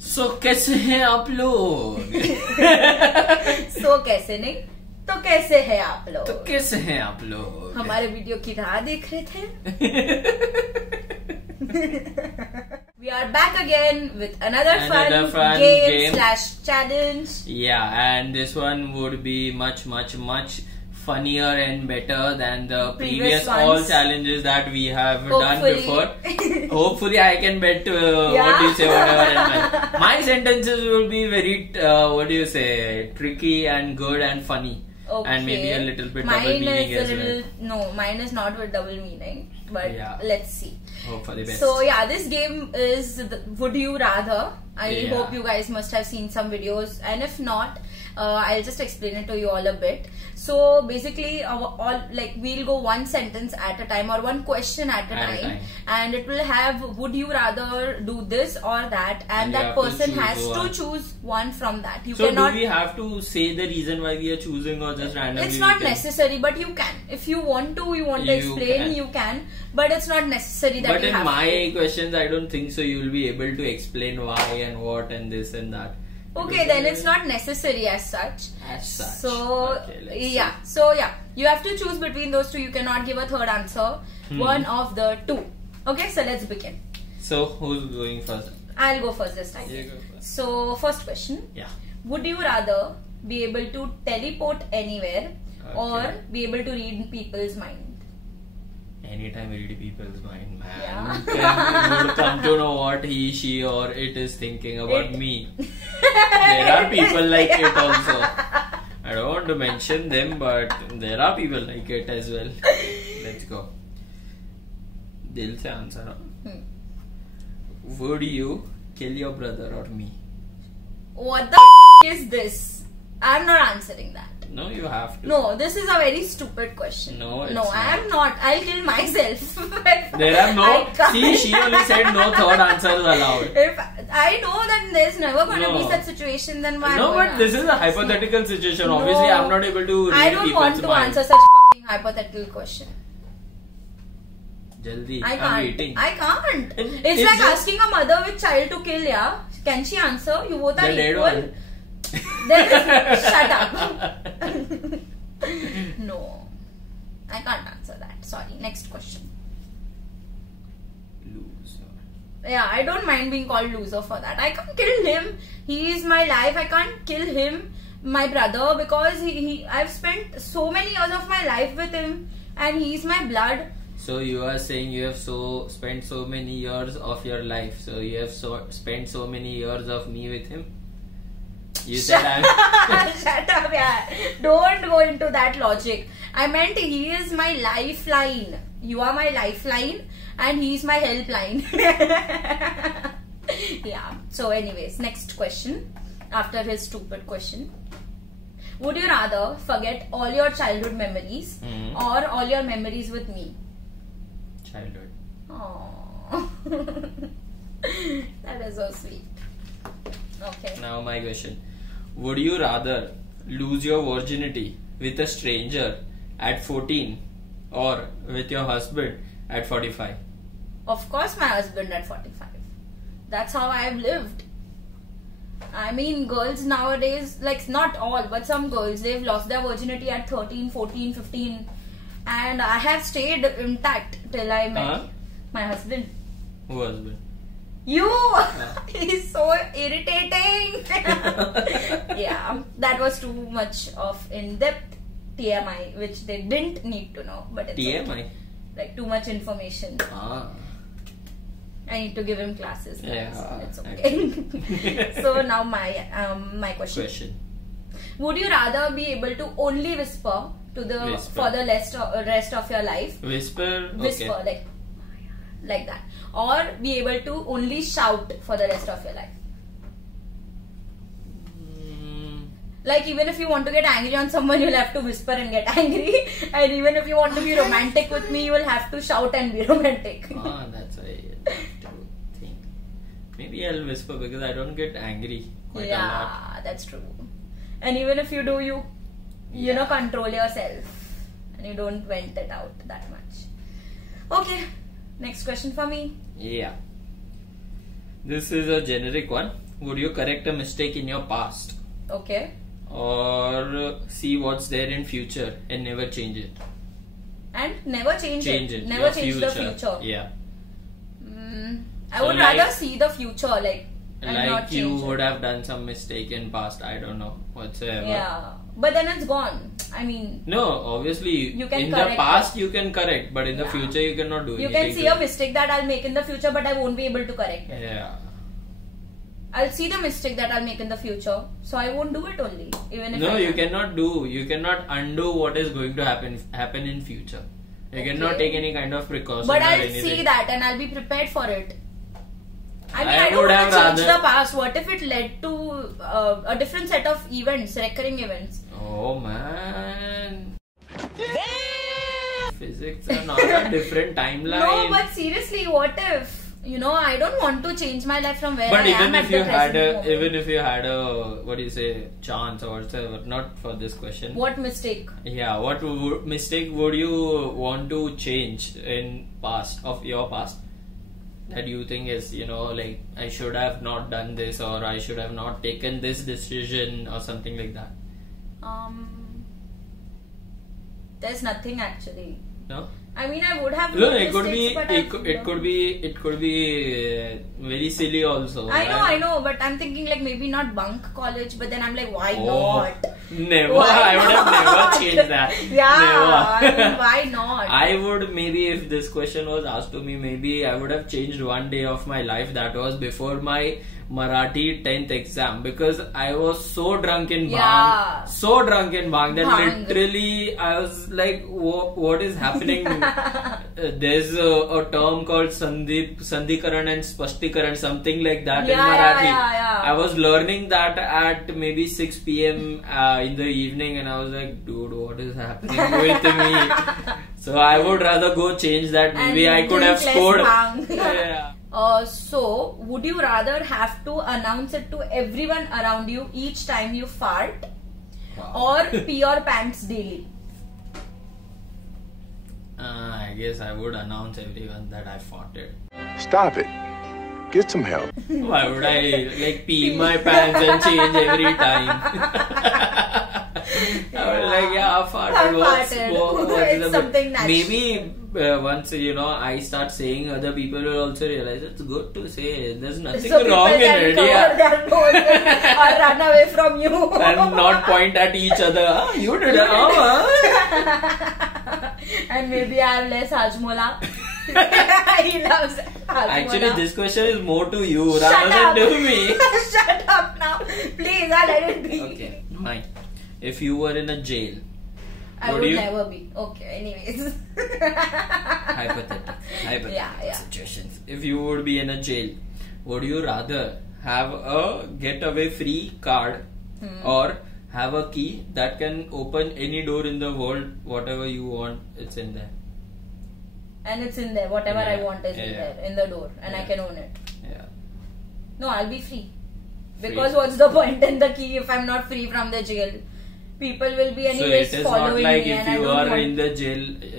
So कैसे हैं आप लोग? So कैसे नहीं तो कैसे है आप लोग? तो कैसे हैं आप लोग? हमारे वीडियो की राह देख रहे थे. We are back again with another fun game/challenge. Yeah, and this one would be much funnier and better than the previous all challenges that we have done before. Hopefully I can bet what do you say, whatever. My sentences will be very tricky and good and funny. Okay. And maybe a little bit double meaning as well. No, mine is not with double meaning, but let's see. Hope for the best. So yeah, this game is Would You Rather. I hope you guys must have seen some videos, and if not, I'll just explain it to you all a bit. So basically, we'll go one sentence at a time or one question at a time, and it will have would you rather do this or that, and that person has to choose one from that. You cannot. Do we have to say the reason why we are choosing, or just randomly? It's not necessary, but you can. If you want to explain, you can. But it's not necessary that you have to. But in my questions, I don't think so. You will be able to explain why and what and this and that. Okay, then it's not necessary as such. So you have to choose between those two. You cannot give a third answer. One of the two. Okay, so let's begin. So who's going first? I'll go first this time. You go first. So first question. Yeah. Would you rather be able to teleport anywhere or be able to read people's mind? Anytime read people's mind, man. Yeah. You would come to know what he, she, or it is thinking about me. There are people like it also. I don't want to mention them, but there are people like it as well. Let's go. Dil se answer. Would you kill your brother or me? What the is this? I'm not answering that. No, you have to. No, this is a very stupid question. No, it's I am not. I'll kill myself. There are no. See, she only said no third answers allowed. If I know that there's never going to be such situation, then why? No, but this is a hypothetical situation. No. Obviously, I'm not able to read I don't people's want to mind. answer such fucking hypothetical question. Jaldi. I can't. I'm waiting. I can't. It's like asking a mother with child to kill. Yeah, can she answer? You both are equal. Shut up. No, I can't answer that. Sorry. Next question. Loser. Yeah, I don't mind being called loser for that. I can't kill him. He is my life. I can't kill him, my brother, because I've spent so many years of my life with him, and he's my blood. So you are saying you have spent so many years of your life. So you have spent so many years of me with him. You said Shut up, yeah. Don't go into that logic. I meant he is my lifeline. You are my lifeline and he is my helpline. Yeah. So anyways, next question. After his stupid question. Would you rather forget all your childhood memories or all your memories with me? Childhood. Oh, that is so sweet. Okay. Now my question. Would you rather lose your virginity with a stranger at 14 or with your husband at 45? Of course my husband at 45. That's how I have lived. I mean, girls nowadays, like not all, but some girls, they've lost their virginity at 13, 14, 15. And I have stayed intact till I met my husband. Who husband? You! He's so irritating. Yeah, that was too much of in-depth TMI, which they didn't need to know. But it's TMI? okay. Like too much information. I need to give him classes. Yeah, it's okay. So now my question. Would you rather be able to only whisper to for the rest of your life? Whisper, like that, or be able to only shout for the rest of your life? Like even if you want to get angry on someone, you'll have to whisper and get angry, and even if you want to be romantic with me, you will have to shout and be romantic. That's a thing. Maybe I'll whisper because I don't get angry quite a lot. Yeah, that's true. And even if you do, you know, control yourself and you don't vent it out that much. Okay, next question for me. Yeah. This is a generic one. would you correct a mistake in your past? Okay. Or see what's there in future and never change it? And never change it. Never your change the future. Yeah. I would rather see the future, like not you change would it. have done some mistake in past. I don't know whatsoever. Yeah, but then it's gone. I mean, no, obviously you can in correct the past it. you can correct, but in the future you cannot do you anything. can see a mistake that I'll make in the future, but I won't be able to correct it. Yeah. I'll see the mistake that I'll make in the future, so I won't do it only. Even if no, you cannot undo what is going to happen in future. You cannot take any kind of precaution. But or I'll anything. see that and I'll be prepared for it. I mean, I I don't would want to have change rather- the past. What if it led to a different set of events, recurring events? Oh man. Physics are not a different timeline. No, but seriously, what if? You know, I don't want to change my life from where But I am at the present moment. even if you had a what do you say chance or whatever, not for this question. What mistake? Yeah, what mistake would you want to change in past of your past that you think is, you know, like I should have not done this or I should have not taken this decision or something like that? There's nothing actually. No. I mean, I would have. No, made it could be. mistakes, but It could be very silly also. I know, but I'm thinking like maybe not bunk college, but then I'm like, why not? Never. Why I would have never not? changed that. Yeah, Never. I mean, why not? I would maybe, if this question was asked to me, maybe I would have changed one day of my life. That was before my Marathi 10th exam, because I was so drunk in Bhang, that literally I was like, what is happening? There's a term called Sandhikaran and Spashtikaran, something like that in Marathi. Yeah. I was learning that at maybe 6 p.m. In the evening, and I was like, dude, what is happening with me? So I would rather go change that. Maybe and I could have scored. Yeah. So, would you rather have to announce it to everyone around you each time you fart, or pee your pants daily? I guess I would announce everyone that I farted. Stop it. Get some help. Why would I like pee my pants and change every time? I was like, yeah, I farted. What's it's something natural. Maybe once I start saying, other people will also realize it's good to say. There's nothing wrong in it. Their noses or run away from you and not point at each other. You did it. And maybe I have less hajmola. He loves hajmola. Actually, this question is more to you rather than to me. Shut up now. Please, I'll let it be. Okay, mine. If you were in a jail, I would never be. Okay, anyways. Hypothetical situations. If you would be in a jail, would you rather have a getaway free card or have a key that can open any door in the world, whatever you want, it's in there? And it's in there. Whatever I want is in there, in the door, and I can own it. Yeah. No, I'll be free. Because what's the point in the key if I'm not free from the jail? People will be anyways following me. So it is not like if you are in the jail,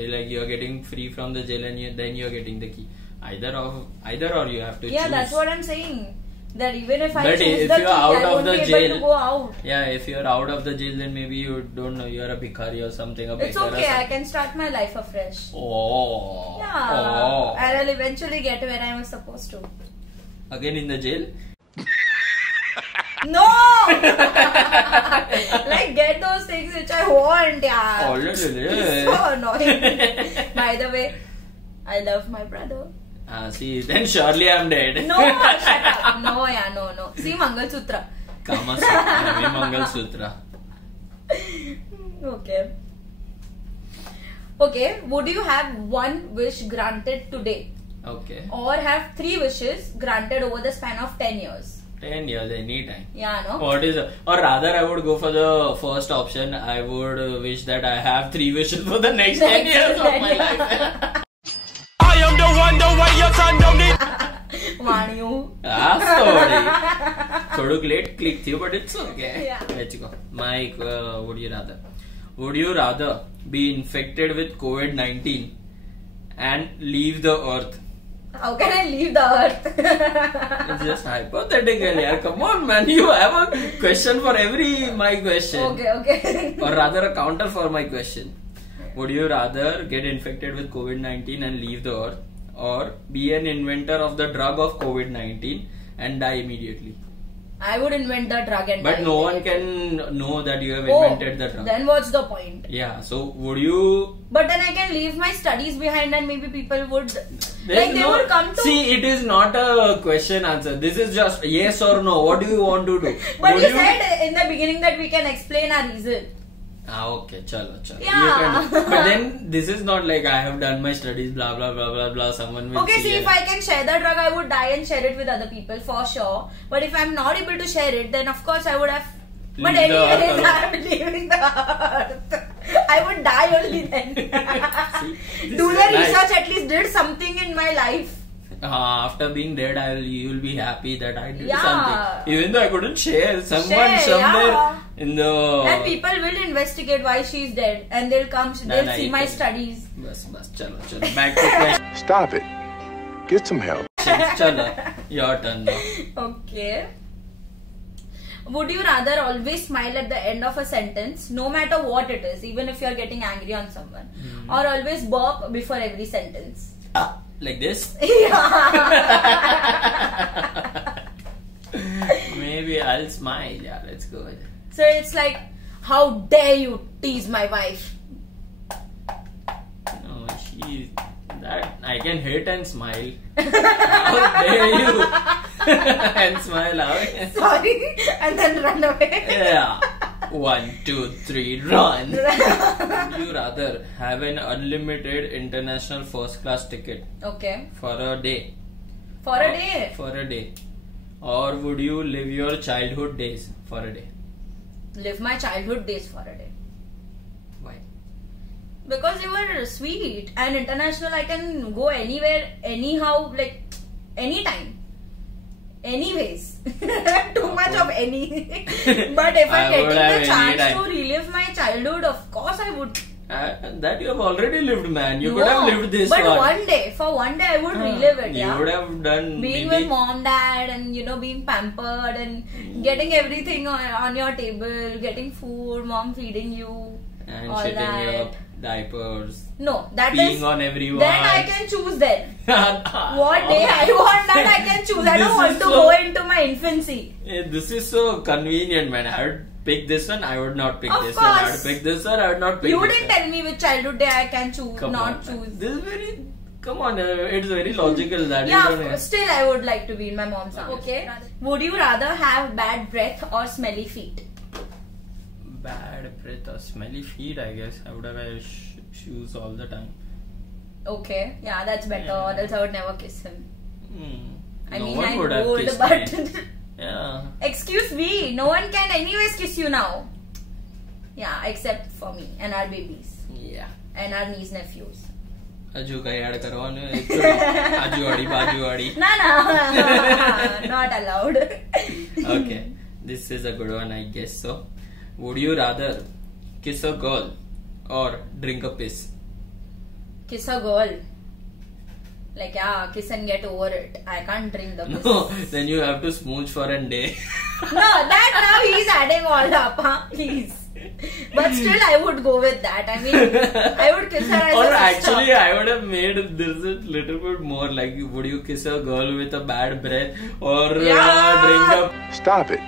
like you are getting free from the jail and then you are getting the key. Either or you have to choose. Yeah, that's what I'm saying. That even if I but choose if the key, you're out I of won't the be jail, able to go out. Yeah, if you're out of the jail, then maybe you don't know, you're a bhikhari or something. It's okay, I can start my life afresh. Oh. Yeah. Oh. And I'll eventually get where I was supposed to. Again in the jail? No! Like, get those things which I want, yeah. Already. So annoying. By the way, I love my brother. See, then surely I'm dead. No, shut up. No. See, Mangal Sutra. Kama Sutra. Mangal Sutra. Okay, would you have one wish granted today? Okay. Or have 3 wishes granted over the span of 10 years? 10 years, anytime. Yeah, no? Or rather, I would go for the first option. I would wish that I have 3 wishes for the next 10 years of my life. I am the one, the way your son don't need. Vanyu. Sorry. Thoda late click thi, but it's okay. Yeah. Let's go. Mike, would you rather? Would you rather be infected with COVID-19 and leave the earth? How can I leave the earth? It's just hypothetical, yeah. Come on, man. You have a question for every my question. Okay. Or rather a counter for my question. Would you rather get infected with COVID-19 and leave the earth, or be an inventor of the drug of COVID-19 and die immediately? I would invent the drug and But die. no one can know that you have invented the drug. Then what's the point? Yeah, so would you... But then I can leave my studies behind and maybe people would... There's they would come to... See, it is not a question answer. This is just yes or no. What do you want to do? But Would you said in the beginning that we can explain our reason. Okay, chalo. Yeah. You can, but then this is not like I have done my studies, blah blah blah blah blah. Someone will Okay, see, it. if I can share the drug, I would die and share it with other people for sure. But if I'm not able to share it, then of course I would have. But Leave the earth anyways, alone. I'm leaving the earth. I would die only then. See, Do this the is nice. research, at least did something in my life. After being dead, you will be happy that I did Yeah. something. Even though I couldn't share, someone Share, somewhere yeah. in the. And people will investigate why she's dead, and they'll come, they'll Nah, see you my can- studies. Bas, chalo. Back to question. Stop it. Get some help. Chalo, your turn now. Okay. Would you rather always smile at the end of a sentence, no matter what it is, even if you're getting angry on someone, or always burp before every sentence? Like this? Maybe I'll smile. Yeah, let's go with it. So it's like, how dare you tease my wife? No, that I can hit and smile. How dare you? And smile out. Sorry, and then run away. Yeah. 1, 2, 3, run. Would you rather have an unlimited international first class ticket Okay. for a day? For a day. For a day. Or would you live your childhood days for a day? Live my childhood days for a day. Why? Because they were sweet and international. I can go anywhere, anyhow, like anytime. Anyways, too much of any. But if I I'm would getting have the chance any time. to relive my childhood, of course I would. That you have already lived, man. You No, could have lived this but one. one day, for one day, I would relive it. You Yeah, would have done being maybe with mom, dad, and being pampered and getting everything on your table, getting food, mom feeding you, and all shitting that. your diapers, No, that peeing is. on everyone. Then I can choose. Then what day What I want that I can choose. I This don't want is to so- go into my infancy. This is so convenient, man. I would pick this one. I would not pick Of this one. I would course. pick this one. I would not pick You this didn't one. tell me which childhood day I can choose, Come not on, man. choose. This is very. Come on, it's very logical that you Yeah, don't have. still I would like to be in my mom's arms. Okay. Would you rather have bad breath or smelly feet? Bad breath or smelly feet, I guess. I would have shoes all the time. Okay, yeah, that's better. Yeah. Or else I would never kiss him. I No mean, one I would have would, kissed but me. Yeah. excuse me, no one can anyways kiss you now. Yeah, except for me and our babies Yeah. and our niece nephews. હજુ કઈ add કરવાનું આજુવાડી બાજુવાડી. Not allowed. Okay, this is a good one, I guess so. Would you rather kiss a girl or drink a piss? Kiss a girl. Like, yeah, kiss and get over it. I can't drink the piss. No, then you have to smooch for a day. No, that now he's adding all up, huh? Please. But still, I would go with that. I mean, I would kiss her as Or a sister. actually, I would have made this a little bit more like, would you kiss a girl with a bad breath or Yeah. drink a Stop it.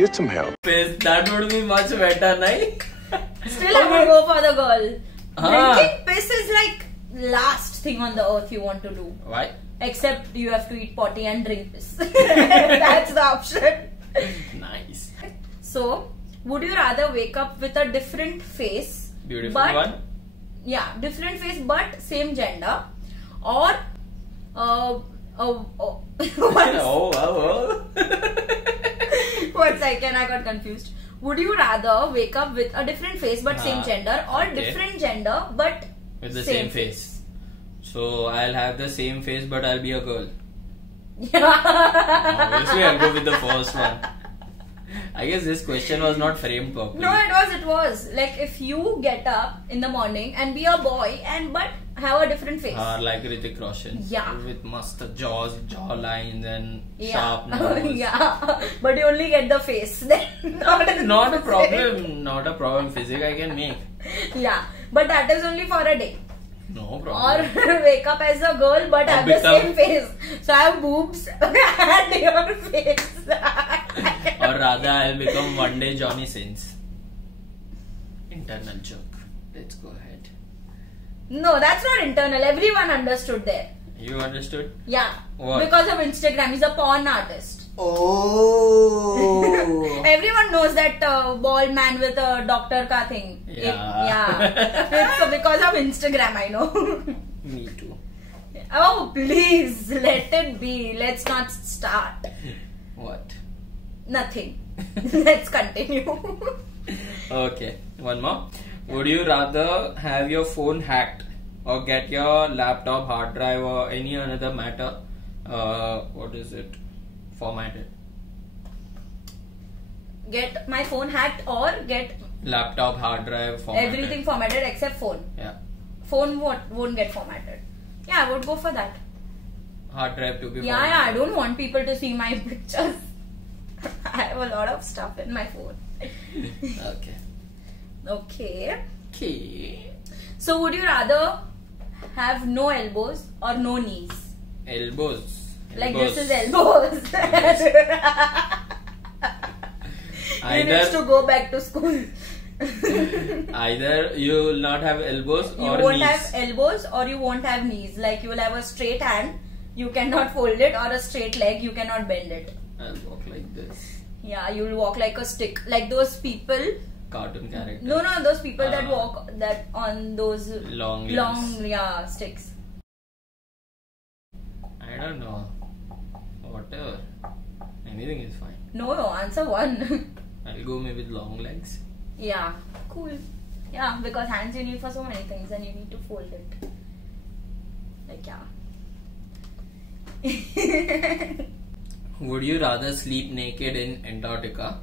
Get some help. piss? That would be much better, right? Still, I would go for the girl. Ah. Drinking piss is like last thing on the earth you want to do. Why? Except you have to eat potty and drink piss. That's the option. Nice. So, would you rather wake up with a different face? Beautiful but, one. Yeah, different face but same gender, or one second, I got confused. Would you rather wake up with a different face but same gender, or okay. different gender but With the same face. So I'll have the same face but I'll be a girl. Obviously I'll go with the first one. I guess this question was not framed properly. No, it was. Like, if you get up in the morning and be a boy, but have a different face. Like Hrithik Roshan. Yeah. With must jaws, jaw lines and Yeah. sharp nose. Yeah. But you only get the face. Not a problem. Not a problem. Physics I can make. Yeah. But that is only for a day. No Or problem. wake up as a girl but Or have the become- same face. So I have boobs and your face. Or rather, I'll become one day Johnny Sins. Internal joke. Let's go ahead. No, that's not internal. Everyone understood there. You understood? Yeah. What? Because of Instagram. He's a porn artist. Oh. Everyone knows that bald man with a doctor ka thing. Yeah. It's because of Instagram, I know. Me too. Oh, please. Let it be. Let's not start. What? Nothing. Let's continue. Okay. One more. Would you rather have your phone hacked or get your laptop, hard drive, or any another matter? What is it? Formatted. Get my phone hacked or get Laptop, hard drive, formatted. everything formatted except phone. Yeah. Phone won't get formatted. Yeah, I would go for that. Hard drive to be Yeah, formatted. I don't want people to see my pictures. I have a lot of stuff in my phone. Okay. Okay. Okay. So would you rather have no elbows or no knees? Elbows. Like this is elbows. You need to go back to school. Either you will not have elbows You or won't knees. have elbows or you won't have knees. Like you will have a straight hand, you cannot fold it, or a straight leg, you cannot bend it. I'll walk like this. Yeah, you will walk like a stick. Like those people. Cartoon character. No, those people that Ah. walk that on those Long limbs. sticks. I don't know. Whatever. Anything is fine. No, answer one. I'll go maybe with long legs. Yeah, cool. Yeah, because hands you need for so many things and you need to fold it. Like, yeah. Would you rather sleep naked in Antarctica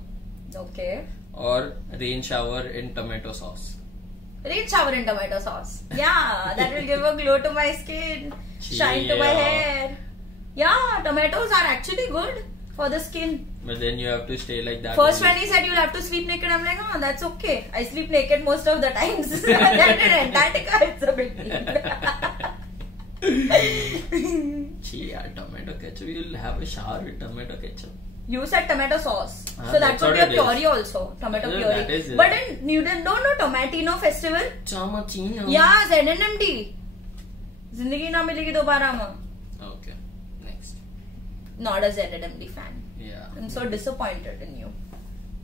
Okay. or rain shower in tomato sauce? Rain shower in tomato sauce. Yeah, that will give a glow to my skin, shine to my Yeah. hair. Yeah, tomatoes are actually good for the skin. But then you have to stay like that. First only. when he said you'll have to sleep naked, I'm like, oh, that's okay. I sleep naked most of the times. Then in Antarctica, it's a big deal. Gee, yeah, tomato ketchup. You'll have a shower with tomato ketchup. You said tomato sauce. Ah, So that that's could be what a it is. puree also. Tomato Yeah, puree. that is it. But you don't know Tomatino festival? Chamachino. Yeah, ZNMD. Zindagi na milegi dobara ma. Okay. Next. Not a ZNMD fan. Yeah. I'm so disappointed in you.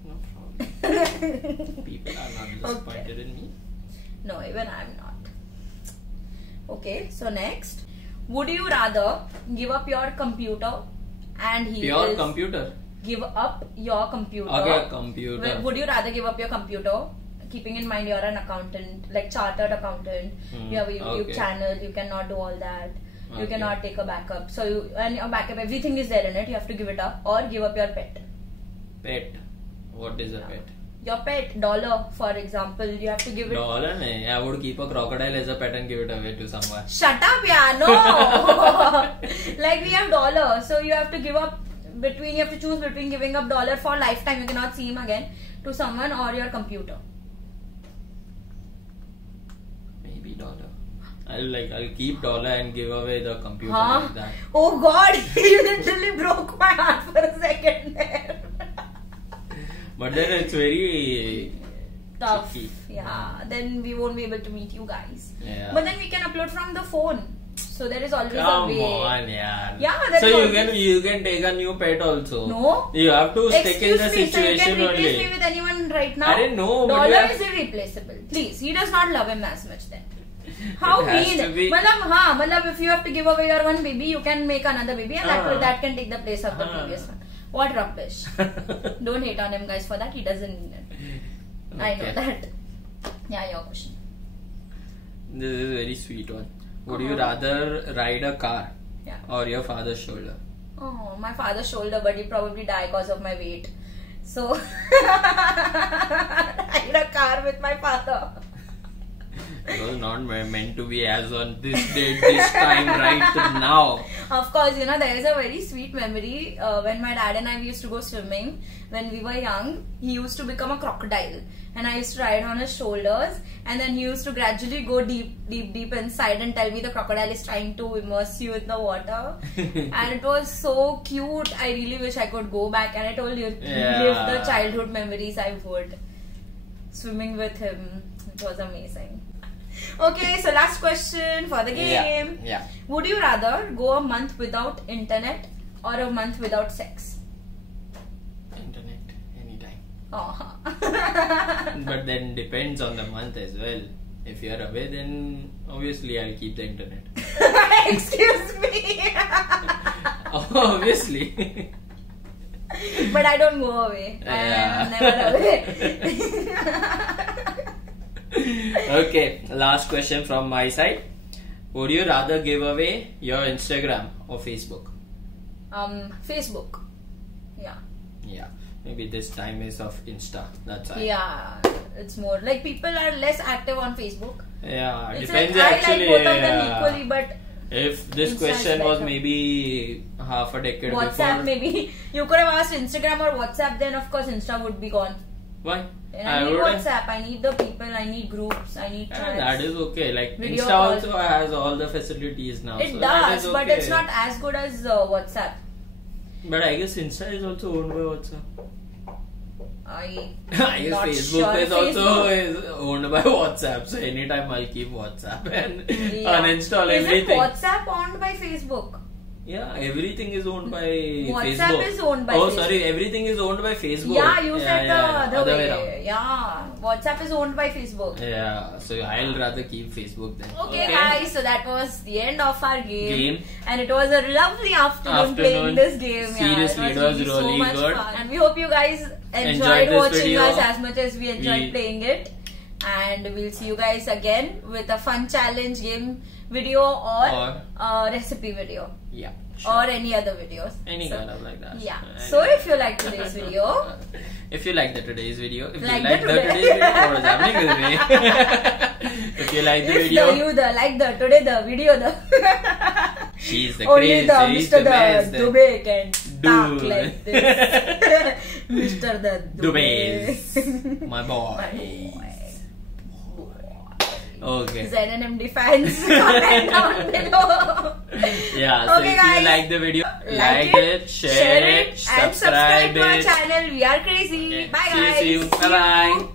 No problem. People are not disappointed in me. No, even I'm not. Okay, so next. Would you rather give up your computer and he Pure is... computer. Give up your computer. Okay, computer. Would you rather give up your computer, keeping in mind you're an accountant, like chartered accountant, you have a YouTube okay. channel, you cannot do all that, you Okay. cannot take a backup. So and your backup, everything is there in it, you have to give it up, or give up your pet. Pet. What is a pet? Your pet, dollar, for example, you have to give it. Dollar? Nahi. I would keep a crocodile as a pet and give it away to someone. Shut up, yeah, no! Like we have dollar, so you have to give up between, you have to choose between giving up dollar for lifetime, you cannot see him again, to someone, or your computer. Maybe dollar. I'll keep dollar and give away the computer Huh? like that. Oh god, you literally broke my heart for a second there. But then it's very Tough. tricky. Yeah, then we won't be able to meet you guys. Yeah. But then we can upload from the phone. So there is always Come a way. on, yeah. Yeah, that's so always- you can take a new pet also. No. You have to stick in Excuse the me, so you situation can replace only. me with anyone right now? I didn't know, but Dollar you have- is irreplaceable. Please, he does not love him as much then. How It has mean? to be- Matlab, if you have to give away your one baby, you can make another baby and that can take the place of the Ah. previous one. What rubbish. Don't hate on him guys for that, he doesn't mean it. I know Okay. that. Yeah, your question. This is a very sweet one. Would you Uh-huh. rather ride a car Yeah. or your father's shoulder? Oh, my father's shoulder, but he'll probably die because of my weight. So, ride a car with my father. It was not meant to be as on this date, this time, right now. Of course, you know, there is a very sweet memory when my dad and I used to go swimming when we were young. He used to become a crocodile and I used to ride on his shoulders, and then he used to gradually go deep inside and tell me the crocodile is trying to immerse you in the water. And it was so cute. I really wish I could go back, and I told you, live the childhood memories I would. Swimming with him, it was amazing. Okay, so last question for the game. Yeah. Would you rather go a month without internet or a month without sex? Internet, anytime. Oh. But then depends on the month as well. If you are away, then obviously I'll keep the internet. Excuse me. Obviously. But I don't go away. I am never away. Okay, last question from my side. Would you rather give away your Instagram or Facebook? Facebook. Yeah. Yeah, maybe this time is of Insta. That's why. Yeah, it's more like people are less active on Facebook. Yeah, It's depends like, actually. I like both of them equally, but if this Insta question is was better. maybe half a decade WhatsApp before, maybe you could have asked Instagram or WhatsApp, then of course Insta would be gone. why? And I need WhatsApp, I need the people, I need groups, I need chats. That is okay. Like Video Insta call. also has all the facilities now. It so that does, is but okay. it's not as good as WhatsApp. But I guess Insta is also owned by WhatsApp. I I guess not Facebook sure. is also is owned by WhatsApp. So anytime I'll keep WhatsApp and uninstall Is everything. it WhatsApp owned by Facebook? Yeah, everything is owned by WhatsApp Facebook. is owned by Oh, Facebook. sorry, everything is owned by Facebook. Yeah, you said the other way. around. Yeah, WhatsApp is owned by Facebook. Yeah, so I'll rather keep Facebook then. Okay, guys, so that was the end of our game. Game. And it was a lovely afternoon playing this game. Seriously, it was really so much good. fun. And we hope you guys enjoyed this watching video. us as much as we enjoyed playing it. And we'll see you guys again with a fun challenge game video or a recipe video. Yeah. Or any other videos. Any kind of like that. Yeah. So if you like today's video, if you like today's video, if Like you like the today's video, what is happening with me? If you like the video, today the video the she's the only crazy, the she's Mr. the best. the Dubey can talk Dude. like this. Mr. the Dubey, my boy. My boy. Okay. ZNMD fans, comment down below. Yeah, so Okay, if guys. you like the video, Like it, share it, and subscribe to our it. channel. We are crazy. Bye, See guys. you. Bye bye.